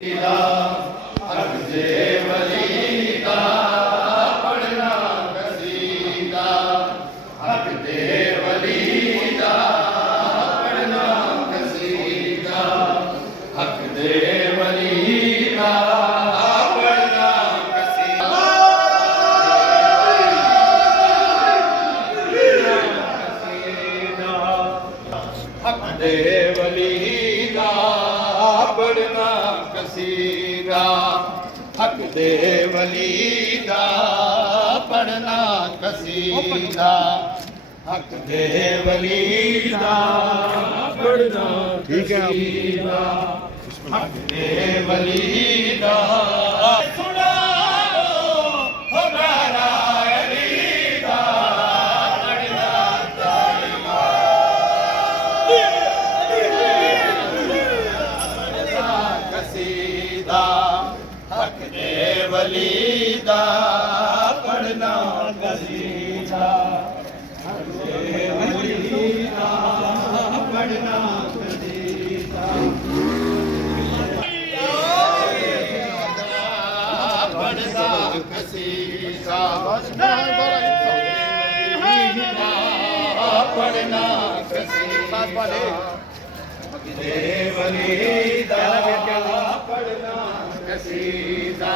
हक दे वली दा पढ़ना कसीदा हक दे वली दा पढ़ना कसीदा हक दे वली दा पढ़ना कसीदा हक दे वली दा पढ़ना कसीदा हक दे वली दा पढ़ना कसीदा हक दे वली दा पढ़ना कसीदा हक दे वली दा सुनाओ हो गारा अली दा पढ़ना कसीदा हक दे वली दा पढ़ना कसीदा हक दे वली दा पढ़ना कसीदा पढ़ना कसीदा पढ़ना कसीदा दे वली दा पढ़ना कसीदा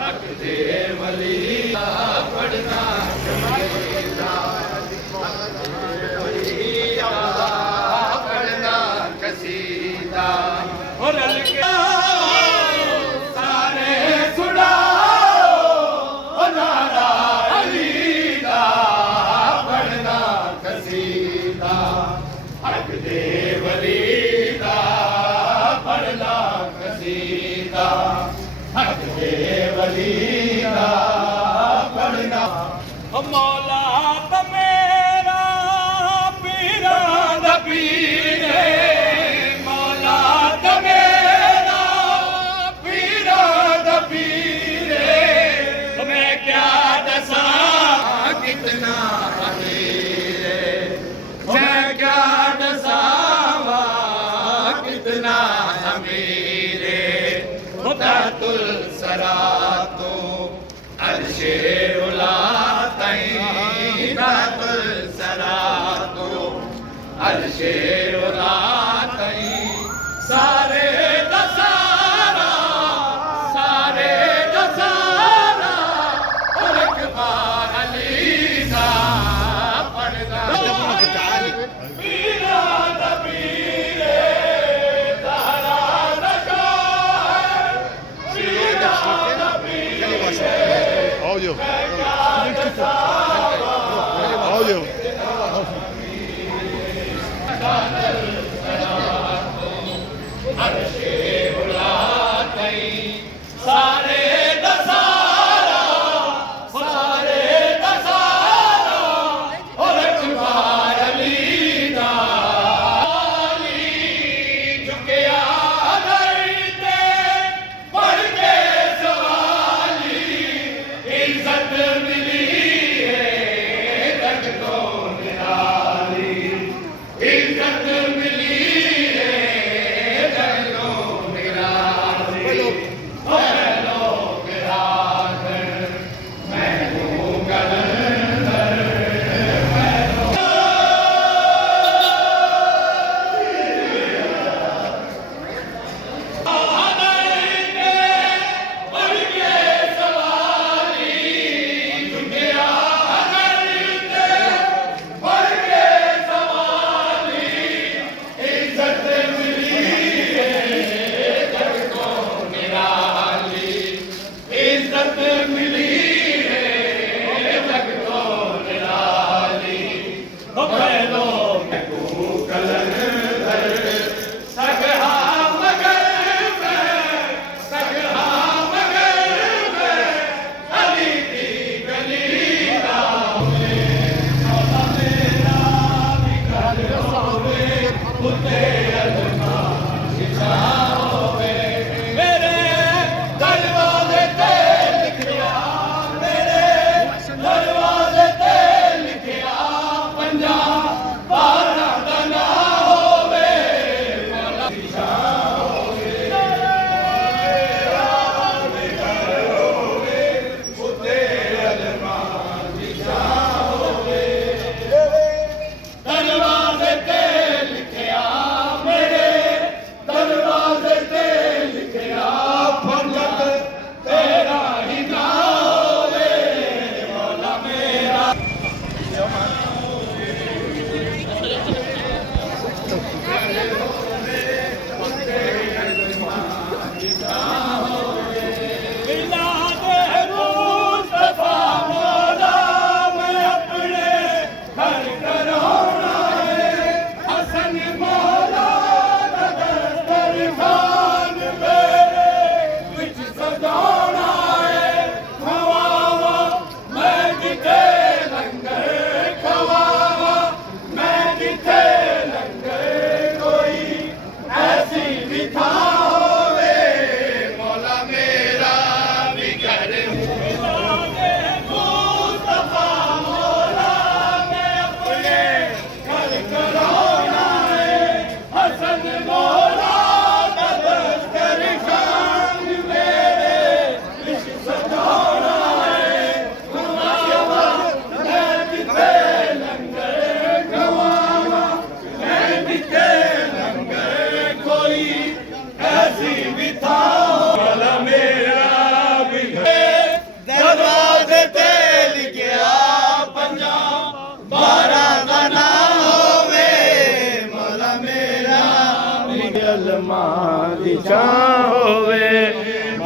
हक दे वली दा पढ़ना कसीदा पढ़ना कसीदा और सारे सुनाओ नारा अली दा पढ़ना कसीदा हक दे वली दा पढ़ना कसीदा हक दे वली दा पढ़ना मौला ता मेरा पीरा दा पीर है मौला ता मेरा पीरा दा पीर है मैं क्या दसा कितना अमीर है मैं क्या दसावा कितना अमीर मुतातुल सरातो अर्शे उला तई तातुल सरातो अर्शे उला तई सारे दसारा और अकबर अली दा पढ़ना पीरा दा पीर तारा दा शाह पीरा दा पीर Audio. Audio. अर्शे उला तई सारे दसारा और अकबर अली दा झुकिया दर ते पढ़ के सवाली इज्जत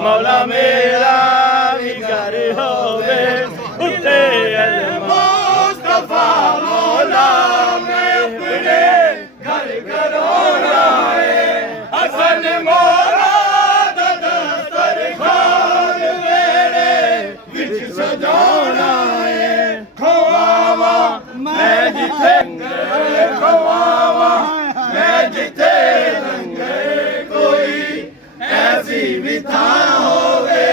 मौला मेरा भी घर होवे उत्ते मुस्तफा मौला मैं अपने घर करोना है हसन मौला दा दस्तरखान मेरे विच सजाना है खवावा मैं जिथे खवावा मैं जिथे लंगर कोई ऐसी भी था होवे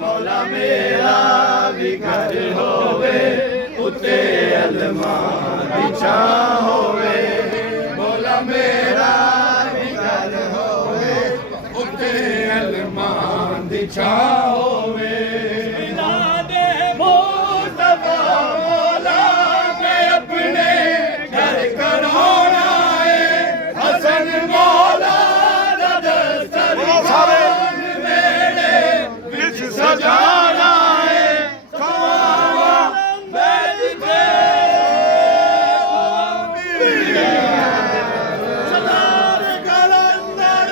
मौला मेरा भी घर होवे उत्ते अलमा बिछा होवे मौला मेरा भी घर होवे उत्ते अलमा बिछा होवे दे मुस्तफा मौला मैं अपने घर करोना है हसन मौला दा दस्तरखान मेरे विच सजाना है खवावा मैं जिथे सरदार कलंदर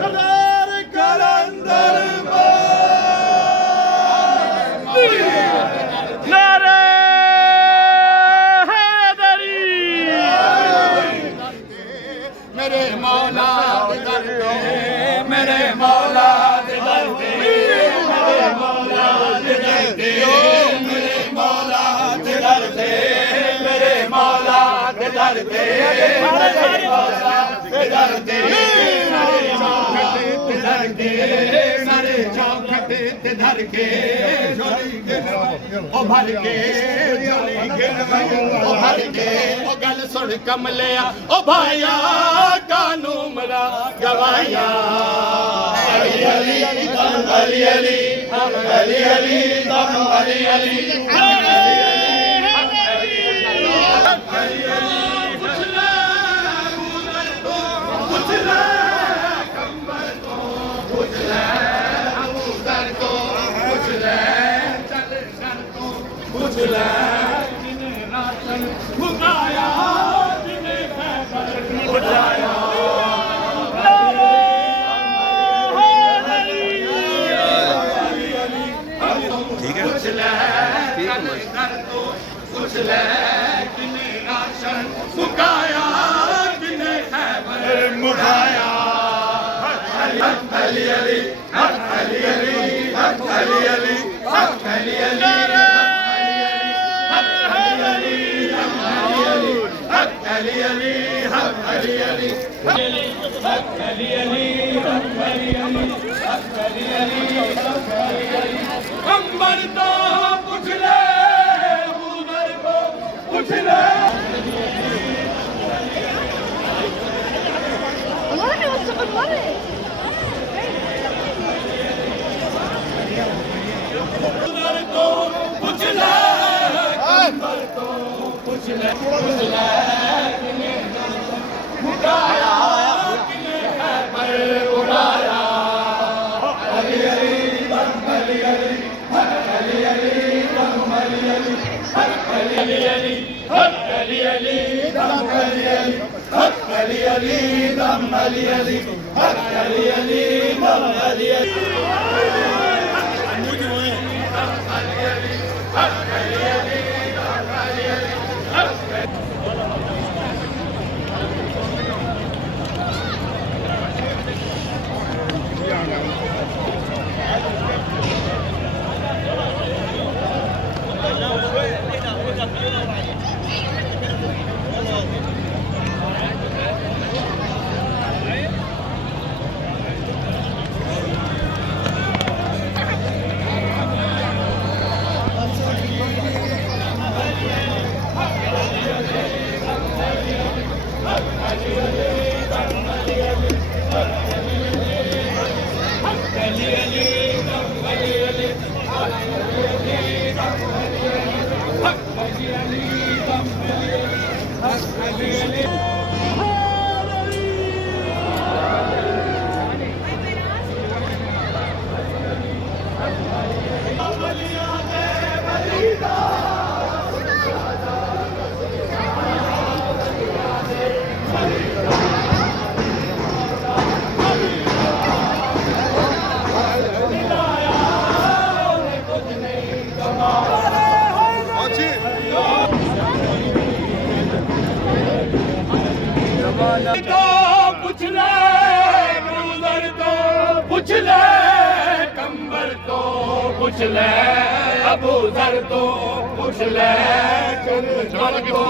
सरदार कलंदर नारे हैदरी मेरे मौला दे दर पे मेरे मौला दे दर पे मेरे मौला दे दर पे मेरे मौला दे दर पे मेरे मौला दे दर पे मेरे मौला दे दर पे सारे चौखट ते धर के ओ भर के ओ भर के ओ गल सुन कमलिया ओ भाया कानू मरा गवाया अली अली दम अली अली हम अली अली दम अली अली अंबर तो पूछ ले उधर को पूछ ले والله وثق الولد उधर को पूछ ले अंबर तो पूछ ले उड़ाया किने है पर उड़ाया अली अली दम अली अली अली अली दम अली अली अली अली अली अली दम अली अली अली अली दम अली अली अली अली दम अली ਪੁੱਛ ਲੈ ਗੁਜ਼ਰ ਤੋਂ ਪੁੱਛ ਲੈ ਕੰਬਰ ਤੋਂ ਪੁੱਛ ਲੈ ਅਬੂ ਜ਼ਰ ਤੋਂ ਪੁੱਛ ਲੈ ਜਰ ਤੋਂ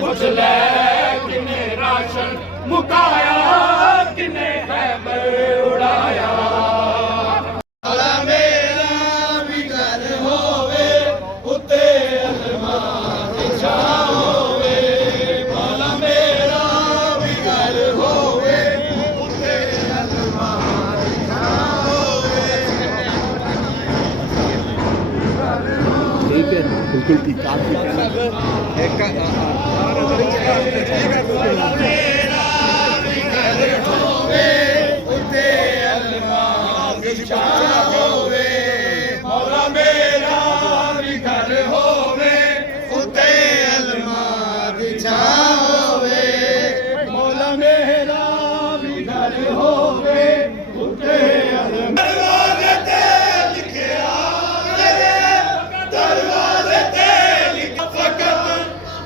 ਪੁੱਛ ਲੈ ਕਿਨੇ ਰਾਸ਼ਨ ਮੁਕਾਇਆ ਕਿਨੇ ਖੈਬਰ ਉਡਾਇਆ ਆਲਾ ਮੇਰਾ ਵੀ ਘਰ ਹੋਵੇ ਉੱਤੇ ਅਲਮਾਂ ਦੀ ਛਾਂ ਹੋਵੇ ਮੌਲਾ ਮੇਰਾ ਵੀ ਘਰ ਹੋਵੇ ਉੱਤੇ ਅਲਮਾਂ ਦੀ ਛਾਂ ਹੋਵੇ ठीक है बिल्कुल ठीक काफी एक ਉੱਤੇ ਅਲਮਾਂ ਦੀ ਛਾਂ ਹੋਵੇ ਮੌਲਾ ਮੇਰਾ ਵੀ ਘਰ ਹੋਵੇ ਉੱਤੇ ਅਲਮਾਂ ਦੀ ਛਾਂ ਹੋਵੇ ਮੌਲਾ ਮੇਰਾ ਵੀ ਘਰ ਹੋਵੇ ਉੱਤੇ ਦਰਵਾਜ਼ੇ ਤੇ ਲਿਖਿਆ ਮੇਰੇ ਦਰਵਾਜ਼ੇ ਤੇ ਲਿਖਿਆ ਫਕਤ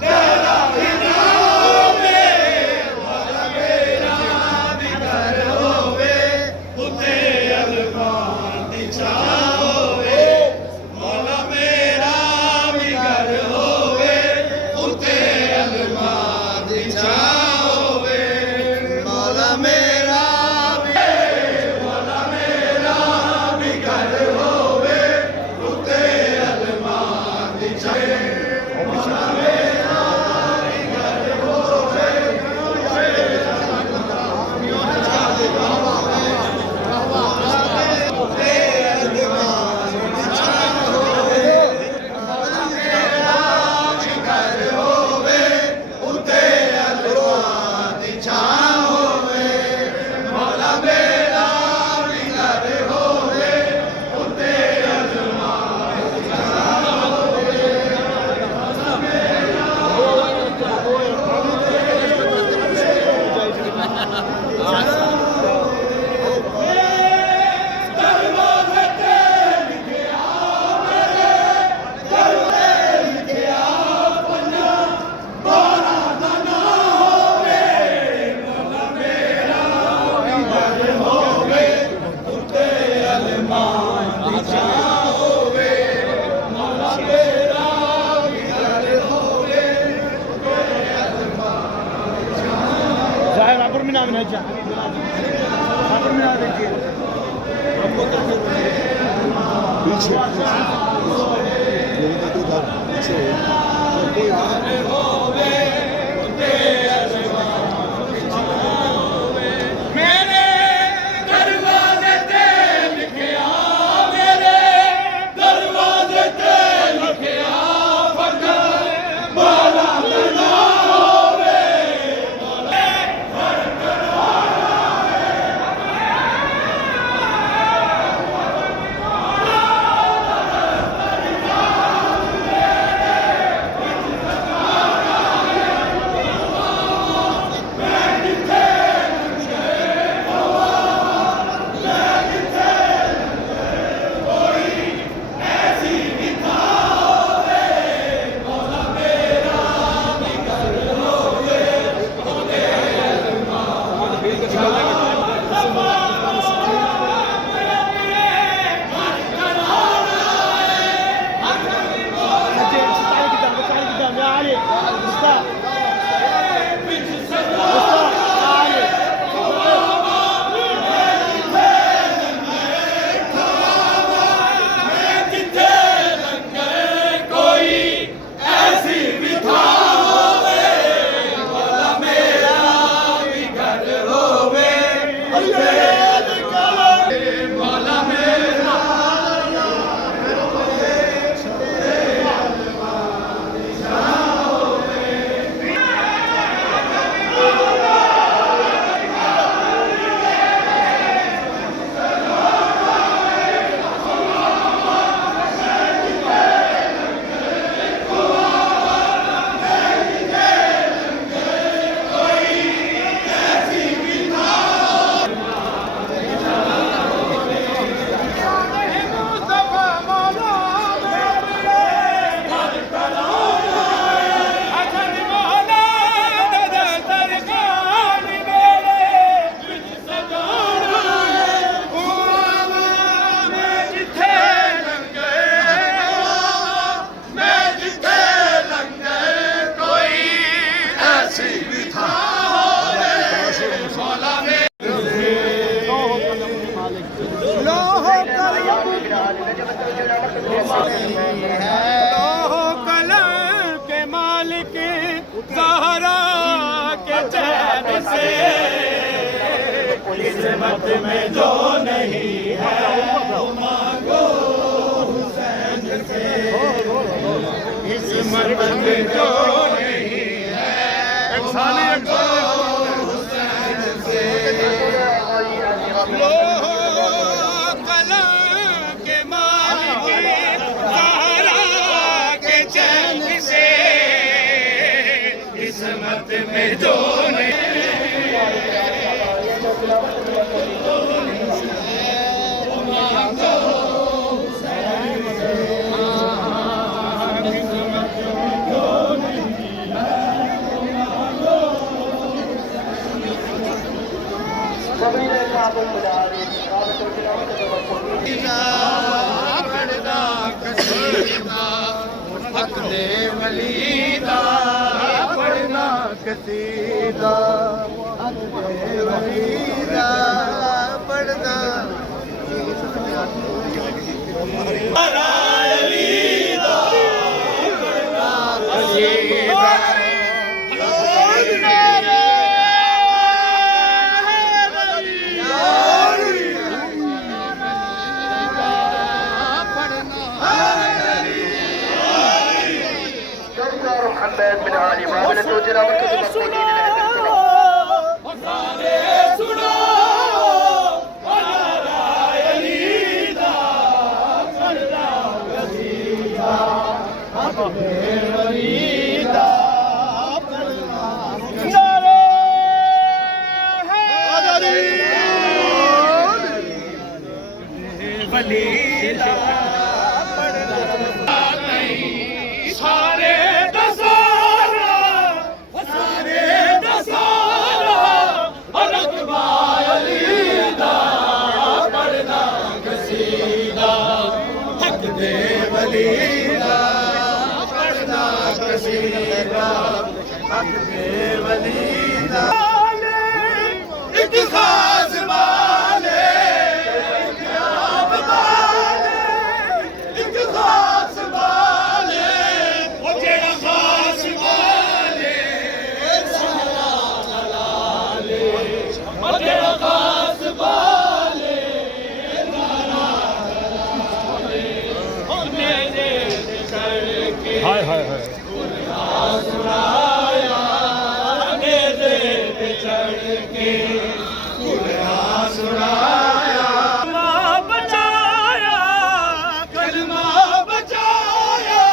ਤੇਰਾ ਹੀ ਨਾਮ ਮੌਲਾ ਮੇਰਾ ਵੀ ਘਰ ਹੋਵੇ ਉੱਤੇ ਅਲਮਾਂ ਦੀ ਛਾਂ ਹੋਵੇ ਮੌਲਾ ਮੇਰਾ ਵੀ ਘਰ ਹੋਵੇ ਉੱਤੇ ਅਲਮਾਂ ਦੀ ਛਾਂ ਹੋਵੇ ਮੌਲਾ ਮੇਰਾ ਵੀ ਘਰ ਹੋਵੇ ਉੱਤੇ ਅਲਮਾਂ ਦੀ ਛਾਂ ਮੌਲਾ ਮੇਰਾ ਵੀ ਘਰ ਹੋਵੇ ਉੱਤੇ ਅਲਮਾਂ ਦੀ ਛਾਂ ਹੋਵੇ ਮੌਲਾ ਮੇਰਾ ਵੀ ਘਰ ਹੋਵੇ ਉੱਤੇ ਅਲਮਾਂ ਦੀ ਛਾਂ ਹੋਵੇ ਦਰਵਾਜ਼ੇ ਤੇ ਲਿਖਿਆ ਮੇਰੇ ਦਰਵਾਜ਼ੇ ਲਿਖਿਆ ਪੰਨਾ ਬਾਰਾਂ ਦਾ ਨਾ ਹੋਵੇ ਮੌਲਾ ਮੇਰਾ ਵੀ ਘਰ ਹੋਵੇ ਉੱਤੇ ਅਲਮਾਂ ਦੀ ਛਾਂ ਹੋਵੇ ਮੌਲਾ ਮੇਰਾ ਵੀ ਘਰ ਹੋਵੇ ਉੱਤੇ ਅਲਮਾਂ ਦੀ ਛਾਂ Zahir rapor mi namin aja? Rapor mi namin aja? पीछे तो उधर पीछे ਮੇਰੇ ਦਰਵਾਜ਼ੇ ਤੇ ਲਿਖਿਆ ਮੇਰੇ ਦਰਵਾਜ਼ੇ ਤੇ ਲਿਖਿਆ ਫਕਤ ਬਾਲਾ ਦਾ ਨਾ ਹੋਵੇ ਹੋਵੇ किस्मत में जो नहीं है वो मांगो हुसैन से। किस्मत में जो नहीं है वो मांगो हुसैन से। कलम के मालिक ज़हरा के चैन से। किस्मत में जो नहीं पढ़ना कसीदा हक दे वलीदा। पढ़ना कसीदा हक दे वलीदा। पढ़ना वलीदा। पढ़ना कसीदा। सारे दसारा रकबा अलीदा। पढ़ना कसीदा हक दे वलीदा। पढ़ना कसीदा हक दे वलीदा। एक खास वाले एक खास वाले वो जेड़ा खास वाले लाले। वो जेड़ा खास वाले मेरे करके हाय हाय हाय सुनाया। मेरे पे चढ़ के कुरान सुनाया। बचाया कलमा बचाया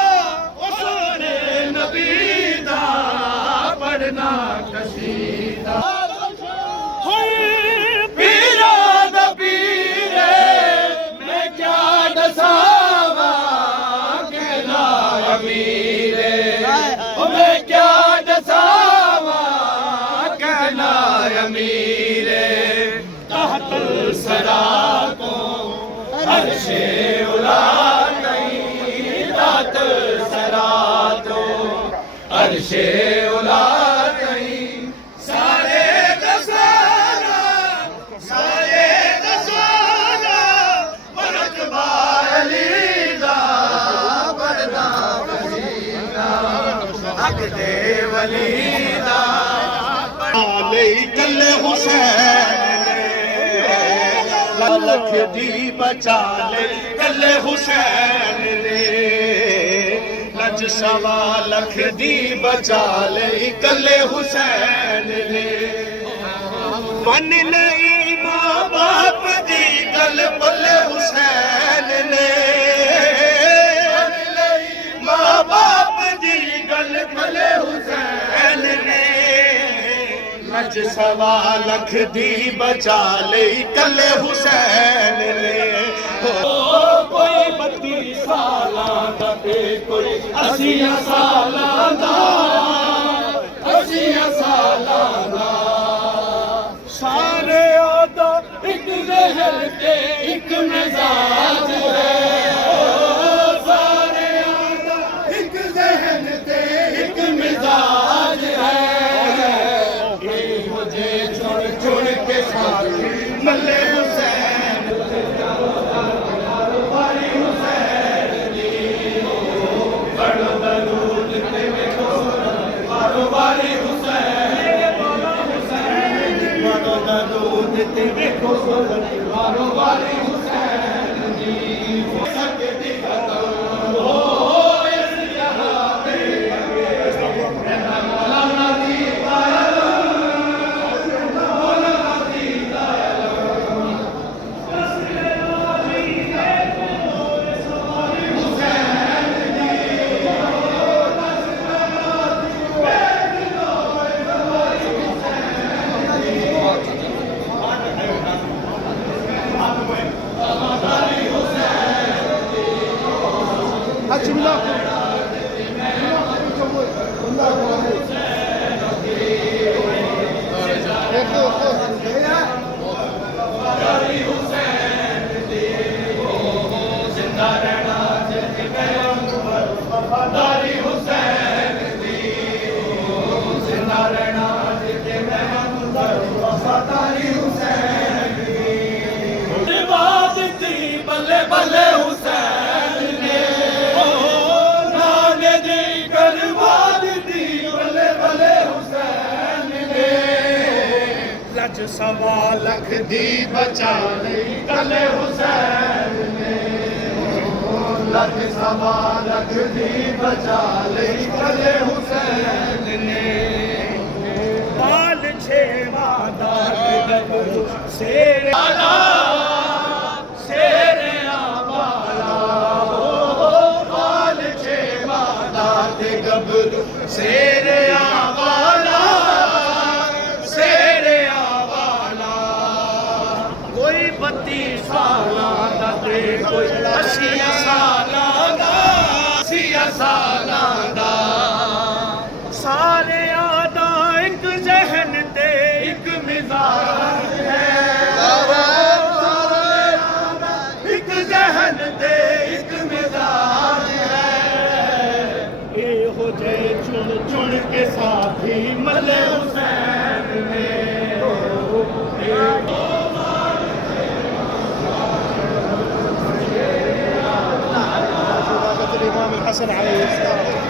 सोने नबी दा। पढ़ना कसीदा पीरा दा पीरे मैं क्या दसावा कहना अमीरे। मैं क्या दसावा कहना अमीरे। तहतल सरा को अर्शे उला गई। तहतल सरा तो अर्शे उला गई। सारे दसारा रकबा अलीदा। पढ़ना कसीदा हक दे वलीदा। कल्ले हुसैन लख दी बचा ले। कल्ले हुसैन ने लज सवा लख दी बचा ले। कल्ले हुसैन ने मन नहीं मां बाप दी गल पल्ले हुसैन ने। मन नहीं मां बाप दी गल पल्ले हुसैन ने। लज सवा लख दी बचा ले। कल्ले हुसैन ने। कोई 32 सालां दा ते कोई 80 सालां दा। 80 सालां दा सारे आदा एक ज़हन ते एक मिजाज है। सारे आदा एक ज़हन ते एक मिजाज है। मुझे चुन चुन के साथी मल्ले हुसैन। बड़ो दरूद ते वेखो सूरत वारो वारी हुसैन दी सकदी खतम हो इस जहां पे रहना मौलाना दी बल्ले बल्ले हुसैन ने नाने दी करवाद दी बल्ले बल्ले हुसैन ने लज सवा लख दी बचा लई कले हुसैन ने लज सवा लख दी बचा लई कले हुसैन ने बाल छेवा दाग शेर आला शेरे आवाला शेरे आवाला कोई 32 साला दा ते कोई 80 साला दा 80 साला दा सारे आदा एक जहन ते एक मिजाज है एक जहन ते एक मिजाज है हो जाए चुन चुन के साथी मल्ले हुसैन ने الإمام الحسن عليه السلام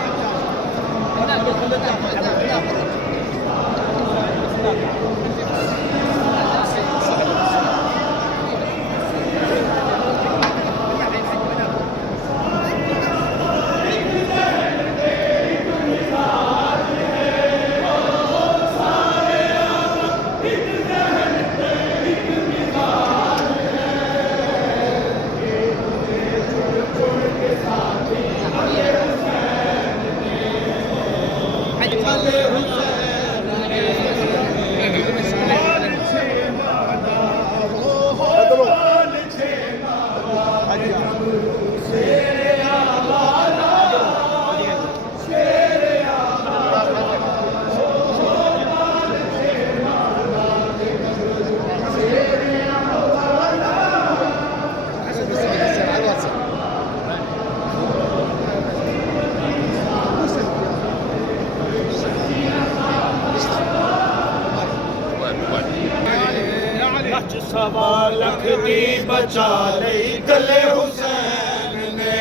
सवा लख दी बचा लई गले हुसैन ने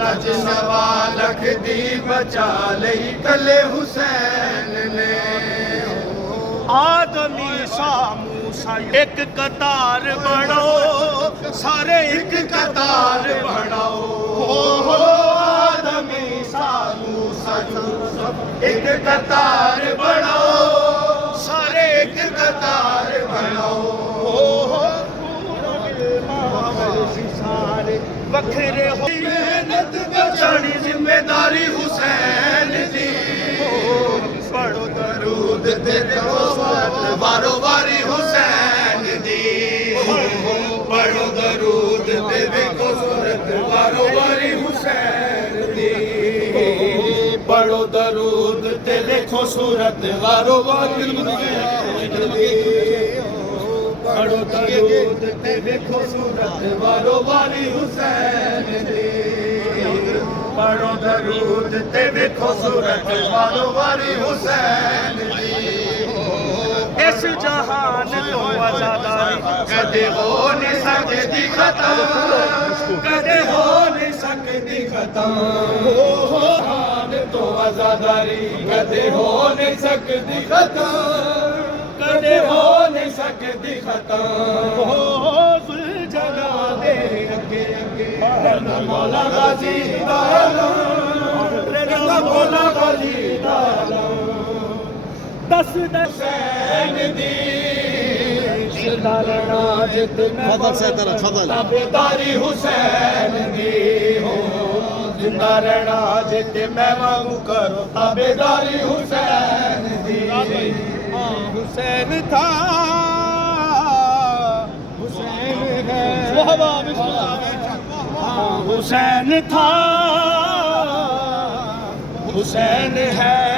लज सवा लख दी बचा लई गले हुसैन ने आदमी सा मूसा एक कतार बनो सारे एक कतार बढ़ाओ आदमी सा मूसा एक कतार बढ़ाओ सारे एक कतार बढ़ाओ सारे बखरे हो मेहनत बचानी जिम्मेदारी हुसैन दी पढ़ो दरूद ते वारो वारी हुसैन दी पढ़ो दरूद ते देखो सूरत वारो वारी हुसैन दी पढ़ो दरूद ते देखो सूरत वारो वारी हुसैन दी पढ़ो दरूद ते देखो सूरत वारो वारी हुसैन दी पढ़ो दरूद ते देखो सूरत वारो वारी हुसैन दी इस जहान तो आजादारी कदे हो नहीं सकती खत्म कदे हो नहीं सकती खत्म जहान तो आजादारी कदे हो नहीं सकती खत्म कदे खत्म जगा दे अगे अगे मौला गाजी दालम मौला गाजी दालम दस हुसैन दी सिरदारना जित Fadal Seydar'a, fadal. ताबेदारी हुसैन दी हो जिंदा रहना जित मैं मांगू करो ताबेदारी हुसैन दी हुसैन था हुसैन है हुसैन था हुसैन है